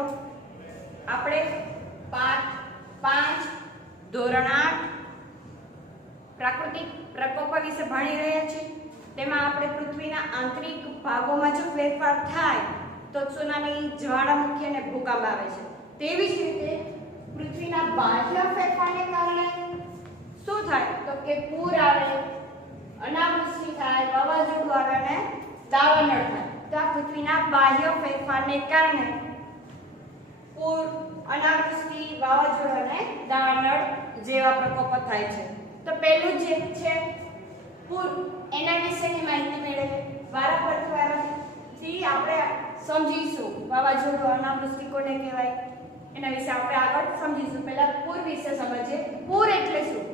મિત્રો, આપણે પાઠ 5 ધોરણ 8 પ્રાકૃતિક પ્રકોપ વિશે ભણી રહ્યા છીએ। તેમાં આપણે પૃથ્વીના આંતરિક ભાગોમાં જો ફેરફાર થાય તો સુનામી, જ્વાળામુખી અને ભૂકંપ આવે છે। તેવી જ રીતે પૃથ્વીના બાહ્ય ફેરફારને કારણે શું થાય તો કે પૂર આવે, અનાવૃષ્ટિ થાય, વાવાઝોડું આવે અને દાવાનળ થાય। તો આ પૃથ્વીના બાહ્ય ફેરફારને કારણે પૂર, અનાવૃષ્ટિ, વાવાઝોડું અને દાવાનળ જેવા પ્રકોપો થાય છે। તો પહેલું જે છે પૂર, એના વિશેની માહિતી મેળવીએ। વારાફરતી આપણે સમજીશું વાવાઝોડું, અનાવૃષ્ટિ કોને કહેવાય એના વિશે આપણે આગળ સમજીશું। પહેલા પૂર વિશે સમજીએ। પૂર એટલે શું?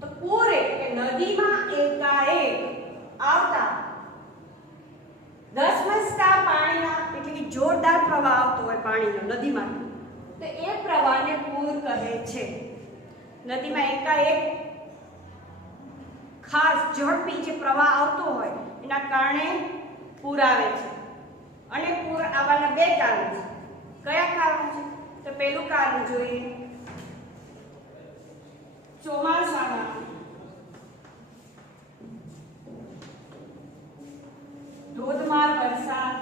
તો પૂર એટલે નદીમાં એકાએક આવતા ધસમસતા પાણીના, એટલે કે જોરદાર પ્રવાહ આવતો હોય પાણીનો નદીમાં, તો એ પ્રવાહને પૂર કહે છે। નદીમાં એકાએક ખાસ ઝડપી જે પ્રવાહ આવતો હોય એના કારણે પૂર આવે છે। અને પૂર આવવાના બે કારણ છે। કયા કારણ છે? તો પહેલું કારણ જોઈએ, ચોમાસામાં ધોધમાર વરસાદ,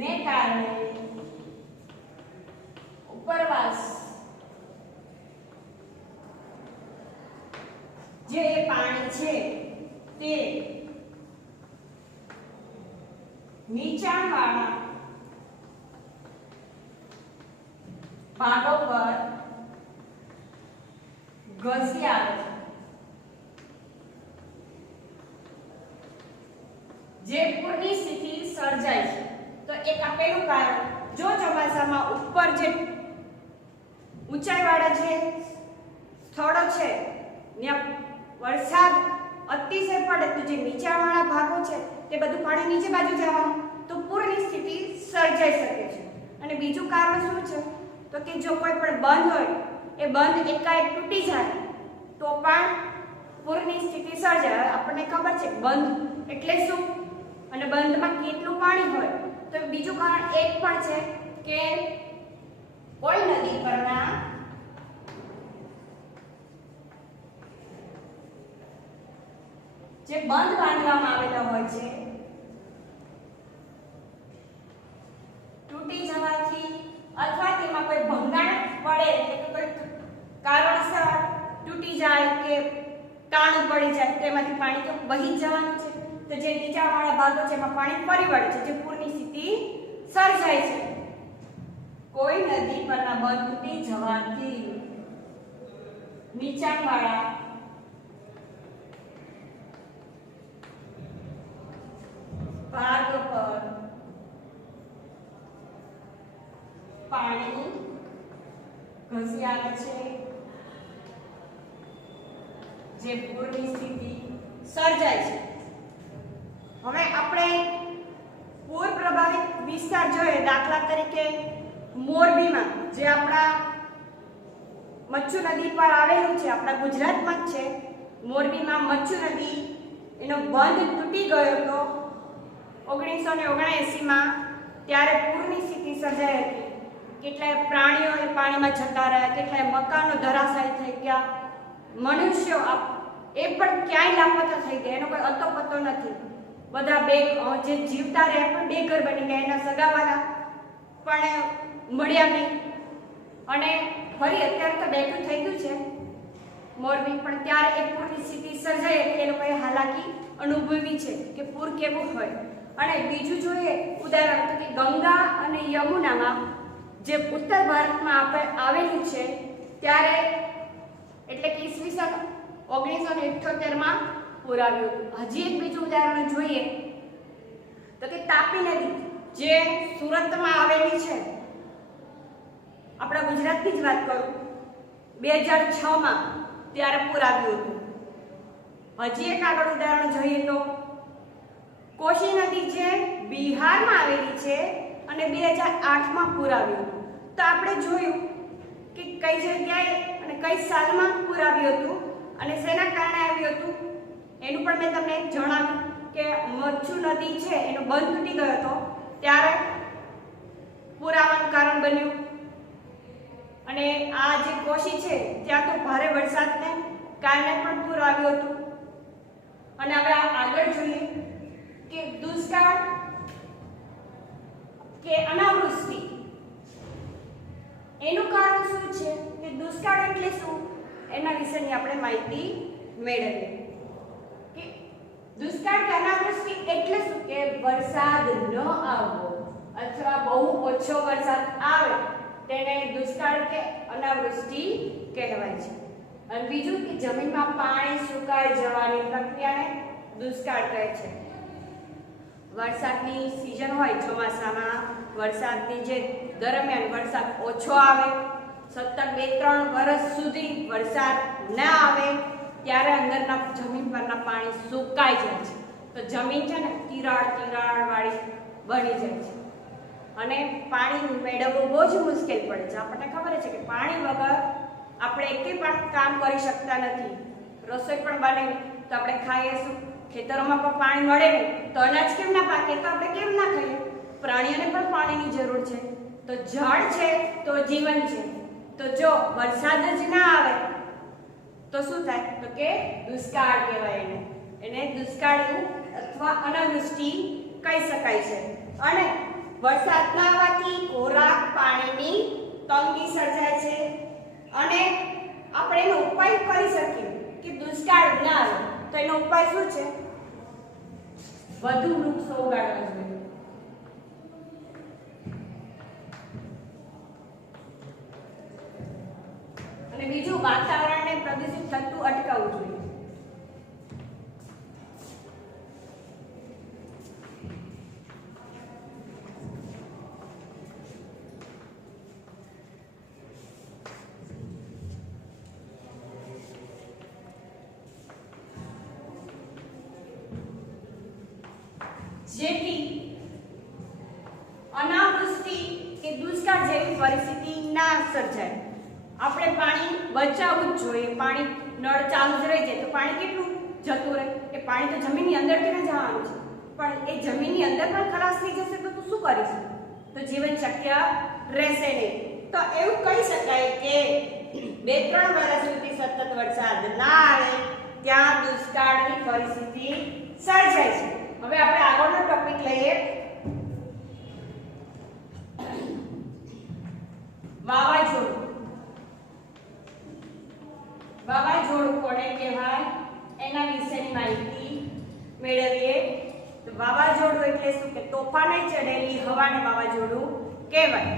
ને કારણે ઉપરવાસ જે પાણી છે તે નીચાણવાળા ભાગો પર ઘસી આવે છે, જે પૂરની સ્થિતિ સર્જાય છે। તો એક આપેલું કારણ, જો ચોમાસામાં ઉપર જે ઊંચાઈવાળા જે સ્થળો છે ત્યાં વરસાદ અતિશય પડે તો જે નીચાણવાળા ભાગો છે તે બધું પાણી નીચે બાજુ જવાનું, તો પૂરની સ્થિતિ સર્જાઈ શકે છે। અને બીજું કારણ શું છે તો કે જો કોઈ પણ બંધ હોય એ બંધ એકાએક તૂટી જાય તો પણ પૂરની સ્થિતિ સર્જાય। આપણને ખબર છે બંધ એટલે શું અને બંધમાં કેટલું પાણી હોય। તો બીજું કારણ એક પણ છે કે કોઈ નદી પરના જે બંધ બાંધવામાં આવેલા હોય છે તૂટી જવાથી અથવા તેમાં કોઈ ભંગાણ પડે, એટલે કે કોઈ કારણસર તૂટી જાય કે કાણું પડી જાય તો એમાંથી પાણી તો વહી જવાનું છે। તો જે નીચાણવાળા ભાગો છે એમાં પાણી ફરી વળે છે, જે પૂરની સ્થિતિ સર્જાય છે। કોઈ નદી પરના બંધ તૂટી જવાથી નીચાણવાળા ભાગ પર પાણી ઘસી આવે છે, જે પૂરની સ્થિતિ સર્જાય છે। હવે આપણે પૂર પ્રભાવિત વિસ્તાર જોઈએ। દાખલા તરીકે મોરબીમાં, જે આપણા મચ્છુ નદી પર આવેલું છે, આપણા ગુજરાતમાં જ છે। મોરબીમાં મચ્છુ નદી એનો બંધ તૂટી ગયો હતો 1979માં, ત્યારે પૂરની સ્થિતિ સર્જાઈ હતી। કેટલાય પ્રાણીઓ એ પાણીમાં જતા રહ્યા, કેટલાય મકાનો ધરાશાયી થઈ ગયા, મનુષ્યો એ પણ ક્યાંય લાપતા થઈ ગયા, એનો કોઈ અતો પતો નથી। બધા જે જીવતા રહ્યા પણ બેઘર બની ગયા, એના સગાવાલા પણ મળ્યા નહીં। અને ફરી અત્યારે તો બેઠું થઈ ગયું છે મોરબી, પણ ત્યારે એ પૂરની સ્થિતિ સર્જાઈ એટલે એ લોકોએ હાલાકી અનુભવી છે કે પૂર કેવું હોય। અને બીજું જોઈએ ઉદાહરણ તો કે ગંગા અને યમુનામાં, જે ઉત્તર ભારતમાં આવેલું છે, ત્યારે એટલે કે ઈસવીસન 1978માં પૂર આવ્યું હતું। હજી એક બીજું ઉદાહરણ જોઈએ તો કે તાપી નદી, જે સુરતમાં આવેલી છે, આપણા ગુજરાતની જ વાત કરું, 2006માં ત્યારે પૂર આવ્યું હતું। હજી એક આગળ ઉદાહરણ જોઈએ તો કોશી નદી, જે બિહારમાં આવેલી છે અને 2008માં પૂર આવ્યું હતું। તો આપણે જોયું કે કઈ જગ્યાએ અને કઈ સાલમાં પૂર આવ્યું હતું અને શેના કારણે આવ્યું હતું, એનું પણ મેં તમને જણાવ્યું કે મચ્છુ નદી છે એનો બંધ તૂટી ગયો હતો ત્યારે પૂર આવવાનું કારણ બન્યું. અને આ જે કોશી છે ત્યાં તો ભારે વરસાદને કારણે પણ પૂર આવ્યું હતું. અને હવે આગળ જોઈએ કે દુષ્કાળ કે અનાવૃષ્ટિ એનું કારણ શું છે, કે દુષ્કાળ એટલે શું એના વિશેની આપણે માહિતી મેળવીએ. કે દુષ્કાળ કે અનાવૃષ્ટિ એટલે શું, કે વરસાદ ન આવવો અથવા બહુ ઓછો વરસાદ આવે તેને દુષ્કાળ કે અનાવૃષ્ટિ કહેવાય છે. અને બીજું કે જમીનમાં પાણી સુકાઈ જવાની પ્રક્રિયાને દુષ્કાળ કહે છે. વરસાદની સિઝન હોય ચોમાસામાં, વરસાદની જે દરમિયાન વરસાદ ઓછો આવે, સતત 2-3 વર્ષ સુધી વરસાદ ના આવે ત્યારે અંદરના જમીન પરના પાણી સુકાઈ જાય છે. તો જમીન છે ને તિરાડ વાળી બની જાય છે અને પાણી મેળવવું બહુ જ મુશ્કેલ પડે છે. આપણને ખબર છે કે પાણી વગર આપણે એકે પણ કામ કરી શકતા નથી. રસોઈ પણ બને તો આપણે ખાઈએ શું, ખેતરોમાં પણ પાણી મળે નહીં તો અનાજ કેમ ના પાકે, તો આપણે કેમ ના ખાઈએ. પ્રાણીઓને પણ પાણીની જરૂર છે. તો જળ છે તો જીવન છે. તો જો વરસાદ જ ના આવે તો શું થાય, તો કે દુષ્કાળ કહેવાય. એને દુષ્કાળ અથવા અનાવૃષ્ટિ કહી શકાય છે. અને વરસાદ ના આવવાથી ખોરાક પાણીની તંગી સર્જાય છે. અને આપણે એનો ઉપાય કરી શકીએ કે દુષ્કાળ ના આવે તો એનો ઉપાય શું છે, વધુ વૃક્ષો ઉગાડવા જોઈએ. અને બીજું વાતાવરણને પ્રદૂષિત થતું અટકાવવું જોઈએ. જેથી અનાવૃષ્ટિ કે દુષ્કાળ જેવી પરિસ્થિતિ ના સર્જાય. આપણે પાણી બચાવવું જ જોઈએ. પાણી નળ ચાલુ જ રહી જાય તો પાણી કેટલું જતું રહે. એ પાણી તો જમીનની અંદરથી ન જવાનું છે, પણ એ જમીનની અંદર પણ ખલાસ થઈ જશે તો તું શું કરીશું, તો જીવન શક્ય રહેશે નહીં. તો એવું કહી શકાય કે 2-3 વર્ષ સુધી સતત વરસાદ ના આવે ત્યાં દુષ્કાળની પરિસ્થિતિ સર્જાય છે. હવે આપણે આગળનો ટોપિક લઈએ, વાવાઝોડું. વાવાઝોડું કોને કહેવાય એના વિશેની માહિતી મેળવીએ. તો વાવાઝોડું એટલે શું, કે તોફાને ચડેલી હવાને વાવાઝોડું કહેવાય.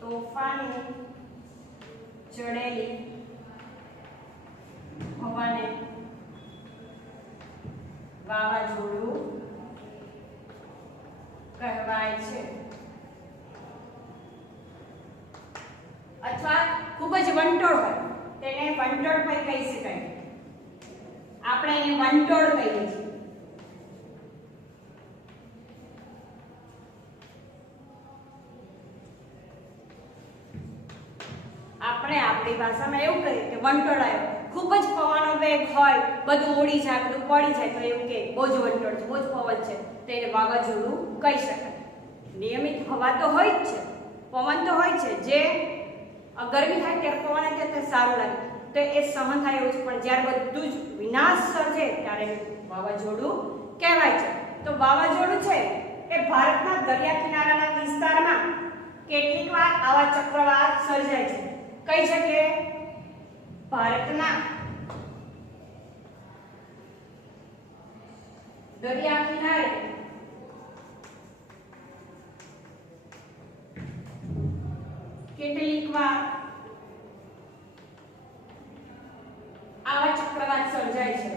તોફાને ચડેલી હવાને વાવાઝોડું કહેવાય છે. અથવા ખૂબ જ વંટોળ હોય તેને વંટોળ પણ કહી શકાય. આપણે એને વંટોળ કહીએ છીએ. આપણે આપણી ભાષામાં એવું કહીએ કે વંટોળ આવ્યો. ખૂબ જ પવનનો વેગ હોય, બધું ઉડી જાય, બધું પડી જાય તો એવું કે બહુ જ વંટોળ છે, બહુ જ પવન છે, તો એને વાવાઝોડું કહી શકાય. નિયમિત હવા તો હોય જ છે, પવન તો હોય છે. જે ગરમી થાય ત્યારે પવન આવે ત્યારે સારું લાગે તો એ સહન થાય એવું છે, પણ જ્યારે બધું જ વિનાશ સર્જે ત્યારે વાવાઝોડું કહેવાય છે. તો વાવાઝોડું છે એ ભારતના દરિયા કિનારાના વિસ્તારમાં કેટલીક વાર આવા ચક્રવાત સર્જાય છે. કઈ જગ્યાએ, ભારતના દરિયા કિનારે કેટલીક વાર આવા ચક્રવાત સર્જાય છે.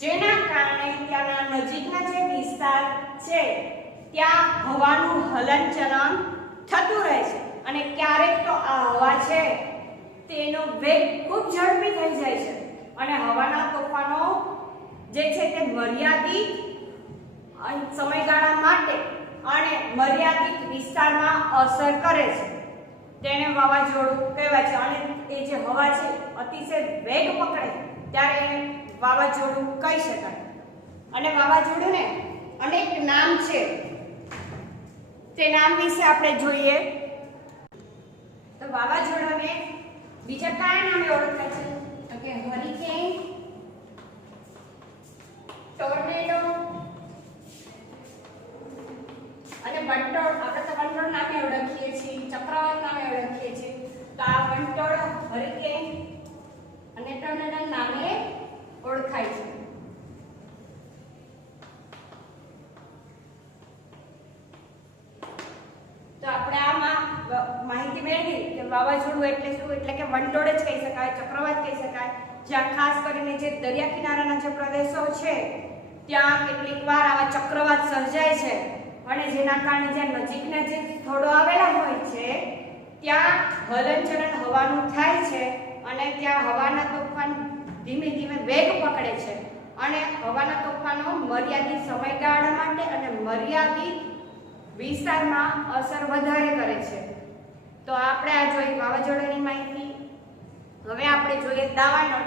જેના કારણે ત્યાંના નજીકના જે વિસ્તાર છે ત્યાં હવાનું હલનચલન થતું રહે છે. અને ક્યારેક તો આ હવા છે તેનો વેગ ખૂબ ઝડપી થઈ જાય છે અને હવાના તોફાનો જે છે તે મર્યાદિત સમયગાળા માટે અને મર્યાદિત વિસ્તારમાં અસર કરે છે તેને વાવાઝોડું કહેવાય છે. અને એ જે હવા છે અતિશય વેગ પકડે ત્યારે એને વાવાઝોડું કહી શકાય. અને વાવાઝોડુંને અનેક નામ છે, તે નામ વિશે આપણે જોઈએ તો વાવાઝોડાને બીજા કયા નામે ઓળખાય છે? તો કે હરિકેન, ટોર્નેડો અને વંટોળ. આપણે તો વંટોળ નામે ઓળખીએ છીએ, ચક્રવાત નામે ઓળખીએ છીએ. તો આ વંટોળ, હરિકેન અને ટોર્નેડો નામે ઓળખાય છે. તો આપણે આમાં માહિતી મેળવી કે વાવાઝોડું એટલે શું, એટલે કે વંટોળ જ કહી શકાય, ચક્રવાત કહી શકાય. જ્યાં ખાસ કરીને જે દરિયા કિનારાના જે પ્રદેશો છે ત્યાં કેટલીક વાર આવા ચક્રવાત સર્જાય છે અને જેના કારણે જ્યાં નજીકના જે સ્થળો આવેલા હોય છે ત્યાં હલનચલન હવાનું થાય છે અને ત્યાં હવાના તોફાન ધીમે ધીમે વેગ પકડે છે અને હવાના તોફાનો મર્યાદિત સમયગાળા માટે અને મર્યાદિત વિસ્તારમાં અસર વધારે કરે છે. તો આપણે આ જોઈ વાવાઝોડાની માહિતી. હવે આપણે જોઈએ દાવાનળ.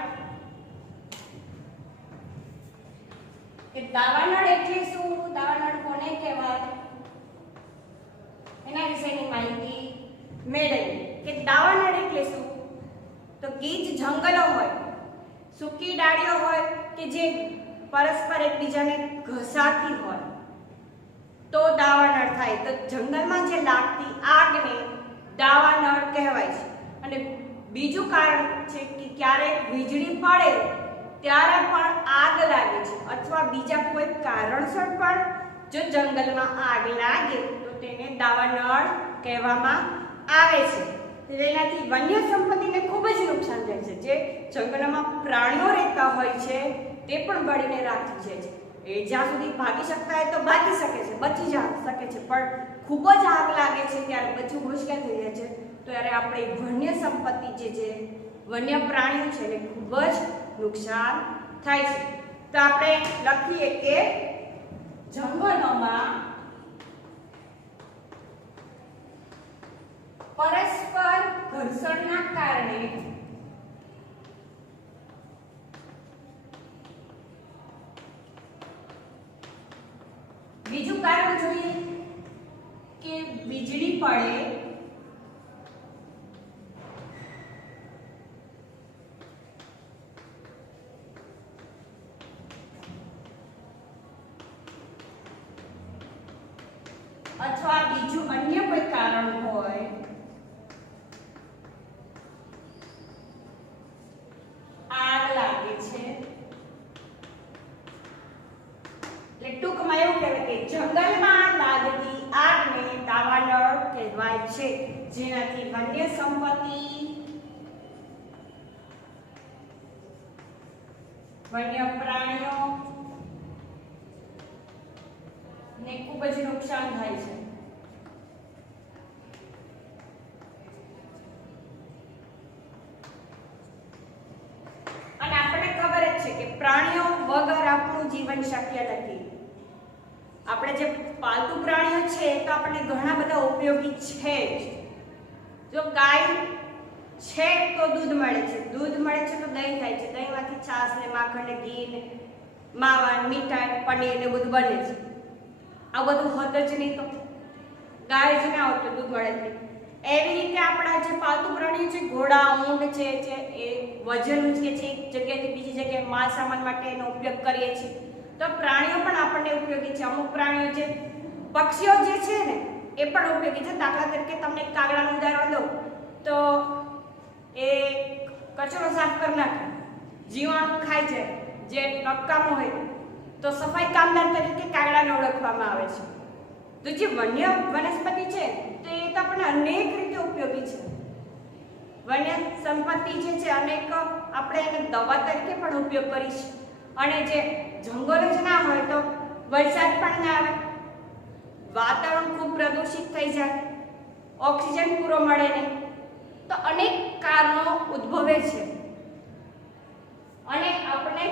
કે દાવાનળ એટલે શું, દાવાનળ કોને કહેવાય એના વિશેની માહિતી મેળવીએ. કે દાવાનળ એટલે શું, તો ગીચ જંગલો હોય, સૂકી ડાળીઓ હોય કે જે પરસ્પર એકબીજાને ઘસાતી હોય તો દાવાનળ થાય. તો જંગલમાં જે લાગતી આગને દાવાનળ કહેવાય છે. અને બીજું કારણ છે કે ક્યારેક વીજળી પડે ત્યારે પણ આગ લાગે છે અથવા બીજા કોઈ કારણસર પણ જો જંગલમાં આગ લાગે તો તેને દાવાનળ કહેવામાં આવે છે. તેનાથી વન્ય સંપત્તિને ખૂબ જ નુકસાન થાય છે. જે જંગલમાં પ્રાણીઓ રહેતા હોય છે તે પણ બળીને રાખી જાય છે. એ જ્યાં સુધી ભાગી શકતા હોય તો ભાગી શકે છે, બચી શકે છે, પણ ખૂબ જ આગ લાગે છે ત્યારે બચવું મુશ્કેલ થઈ જાય છે. ત્યારે આપણે વન્ય સંપત્તિ જે વન્ય પ્રાણીઓ છે એને ખૂબ જ નુકસાન થાય છે. તો આપણે લખીએ કે જંગલોમાં પરસ્પર ઘર્ષણના કારણે બીજું કારણ જોઈએ કે વીજળી પડે અથવા બીજું અન્ય કોઈ કારણ હોય આગ લાગે છે. એટલે ટૂંકમાં એવું કહેવાય કે જંગલમાં લાગતી આગને દાવાનળ કહેવાય છે, જેનાથી વન્ય સંપત્તિ, વન્ય પ્રાણીઓ ને ખૂબ જ નુકસાન થાય છે. અને આપણને ખબર જ છે કે પ્રાણીઓ વગર આપણું જીવન શક્ય નથી. આપણે જે પાલતુ પ્રાણીઓ છે તો આપણને ઘણા બધા ઉપયોગી છે જ. જો ગાય છે તો દૂધ મળે છે, દૂધ મળે છે તો દહીં થાય છે, દહીંમાંથી છાશ ને માખણ ને ઘી ને માવા, મીઠાઈ, પનીર ને બધું બને છે. આ બધું હોત જ નહીં તો ગાય જ ના હોત તો દૂધ મળે જ નહીં. એવી રીતે આપણા જે પાલતુ પ્રાણીઓ છે, ઘોડા, ઊંટ છે એ વજન ઉચકે છે, એક જગ્યાએથી બીજી જગ્યાએ માલ સામાન માટે એનો ઉપયોગ કરીએ છીએ. તો પ્રાણીઓ પણ આપણને ઉપયોગી છે. અમુક પ્રાણીઓ જે પક્ષીઓ જે છે ને એ પણ ઉપયોગી છે. દાખલા તરીકે તમને કાગડાનું ઉદાહરણ દઉં તો એ કચરો સાફ કરી નાખે, જીવાણું ખાય છે, જે નકામો હોય તો સફાઈ કામદાર તરીકે કાગડાને ઓળખવામાં આવે છે. તો જે વન્ય વનસ્પતિ છે તો એ તો આપણને અનેક રીતે ઉપયોગી છે. વન્ય સંપત્તિ જે છે અનેક આપણે એને દવા તરીકે પણ ઉપયોગ કરી છે. અને જે જંગલો જ ના હોય તો વરસાદ પણ ના આવે, વાતાવરણ ખૂબ પ્રદૂષિત થઈ જાય, ઓક્સિજન પૂરો મળે નહીં, તો અનેક કારણો ઉદ્ભવે છે અને આપણે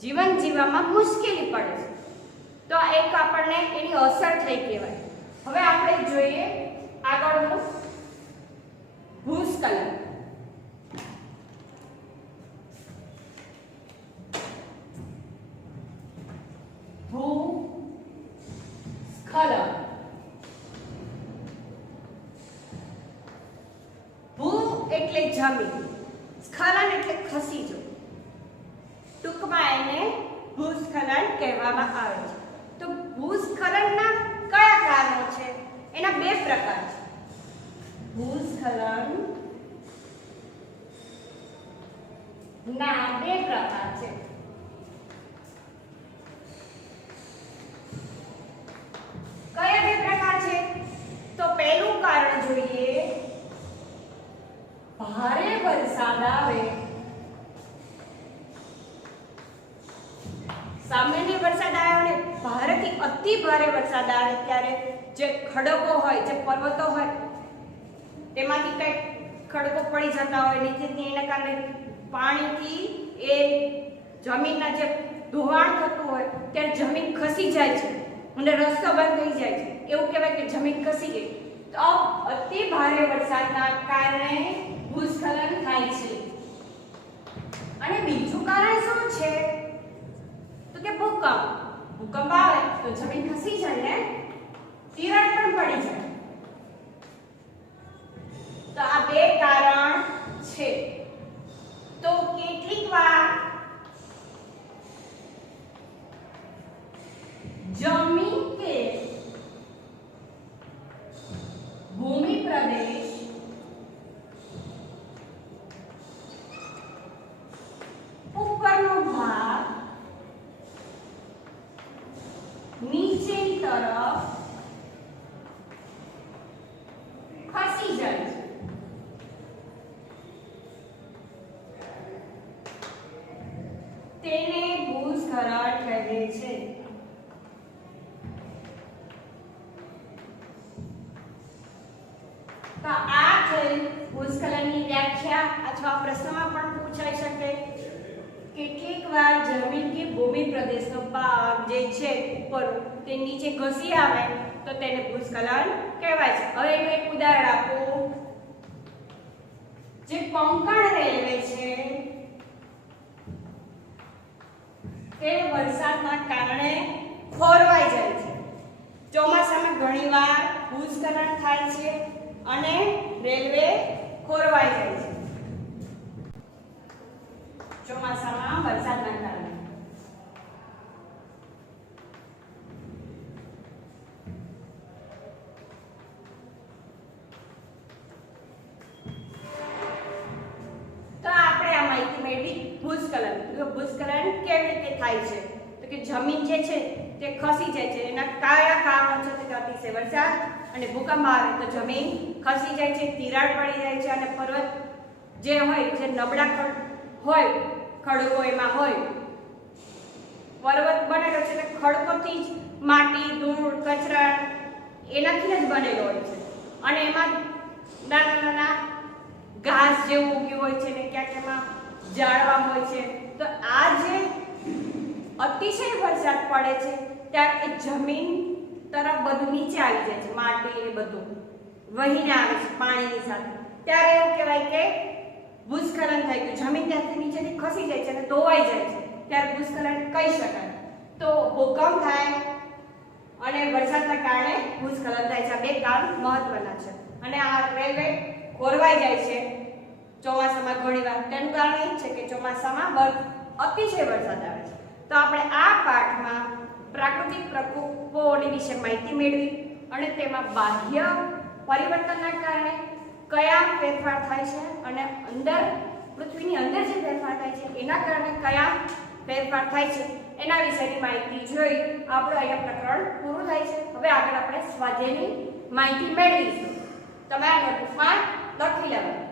જીવન જીવવામાં મુશ્કેલી પડે છે. તો આ એક આપણને એની અસર થઈ કહેવાય. હવે આપણે જોઈએ આગળનું ભૂસ્ખલન. ભૂસ્ખલન. ભૂ એટલે જમીન, સ્ખલન એટલે ખસી જવું. ટૂંકમાં એને ભૂસ્ખલન કહેવામાં આવે છે. તો ભૂસ્ખલનના કયા કારણો છે? એના બે પ્રકાર છે. ભૂસ્ખલન ના બે પ્રકાર છે. કયા બે પ્રકાર છે? તો પહેલું કારણ જોઈએ, ભારે વરસાદ આવે, સામાન્ય વરસાદ આવ્યો ને ભારેથી અતિ ભારે વરસાદ આવે ત્યારે જે ખડકો હોય, જે પર્વતો હોય, તેમાંથી કંઈક ખડકો પડી જતા હોય નીચેથી, એના કારણે પાણીથી એ જમીનના જે ધોવાણ થતું હોય ત્યારે જમીન ખસી જાય છે અને રસ્તો બંધ થઈ જાય છે. એવું કહેવાય કે જમીન ખસી ગઈ. તો અતિ ભારે વરસાદના કારણે ભૂસ્ખલન થાય છે. અને બીજું કારણ શું છે? તો કે ભૂકંપ. ભૂકંપ આવે તો જમીન ખસી જાય ને તિરાડ પણ પડી જાય. તો આ બે કારણ છે. તો કેટલીક વાર જમીન કે ભૂમિ પ્રદેશ ઉપરનો ભાગ નીચેની તરફ ખસી જાય છે. તેને ભૂસ્ખલન કહે છે. તો આ છે ભૂસ્ખલનની વ્યાખ્યા, અથવા પ્રશ્નમાં પણ પૂછાઈ શકે. કેટલીક વાર જમીન કે ભૂમિ પ્રદેશનો ભાગ જે છે ઉપર તે નીચે ઘસી આવે તો તેને ભૂસ્ખલન કહેવાય છે. હવે એનું એક ઉદાહરણ આપું. જે કોંકણ રેલવે છે તે વરસાદના કારણે ખોરવાઈ જાય છે. ચોમાસામાં ઘણીવાર ભૂસ્ખલન થાય છે અને રેલવે ખોરવાઈ જાય છે ચોમાસામાં વરસાદના કારણે. તો આપણે આ માહિતી મેળવી ભૂસ્ખલન. ભૂસ્ખલન કેવી રીતે થાય છે? તો કે જમીન જે છે તે ખસી જાય છે. એના કયા કારણો છે? તો કે અતિશય વરસાદ અને ભૂકંપ આવે તો જમીન ખસી જાય છે, તિરાડ પડી જાય છે, અને પર્વત જે હોય, જે નબળા હોય, ખડકો એમાં હોય, પર્વત બનેલો છે એટલે ખડકોથી જ માટી, ધૂળ, કચરા એનાથી જ બનેલો હોય છે. અને એમાં નાના નાના ઘાસ જેવું ઉગ્યું હોય છે ને ક્યાંક એમાં ઝાડવા હોય છે. તો આ જે અતિશય વરસાદ પડે છે ત્યારે એ જમીન તરફ બધું નીચે આવી જાય છે, માટી એ બધું વહીને આવે છે પાણીની સાથે. ત્યારે એવું કહેવાય કે ભૂસ્ખલન થઈ ગયું. જમીન ત્યાંથી નીચેથી ખસી જાય છે અને ધોવાઈ જાય છે ત્યારે ભૂસ્ખલન કહી શકાય. તો ભૂકંપ થાય અને વરસાદના કારણે ભૂસ્ખલન થાય છે. આ બે કારણ મહત્વના છે. અને આ રેલવે ખોરવાઈ જાય છે ચોમાસામાં ઘણીવાર. તેનું કારણ એ છે કે ચોમાસામાં અતિશય વરસાદ આવે છે. તો આપણે આ પાઠમાં પ્રાકૃતિક પ્રકોપોની વિશે માહિતી મેળવી અને તેમાં બાહ્ય પરિવર્તનના કારણે કયા ફેરફાર થાય છે અને અંદર પૃથ્વીની અંદર જે ફેરફાર થાય છે એના કારણે કયા ફેરફાર થાય છે એના વિશેની માહિતી જોઈ આપણું અહીંયા પ્રકરણ પૂરું થાય છે. હવે આગળ આપણે સ્વાધ્યાયની માહિતી મેળવીશું. તમારા નોટબુકમાં લખી લેવાનું.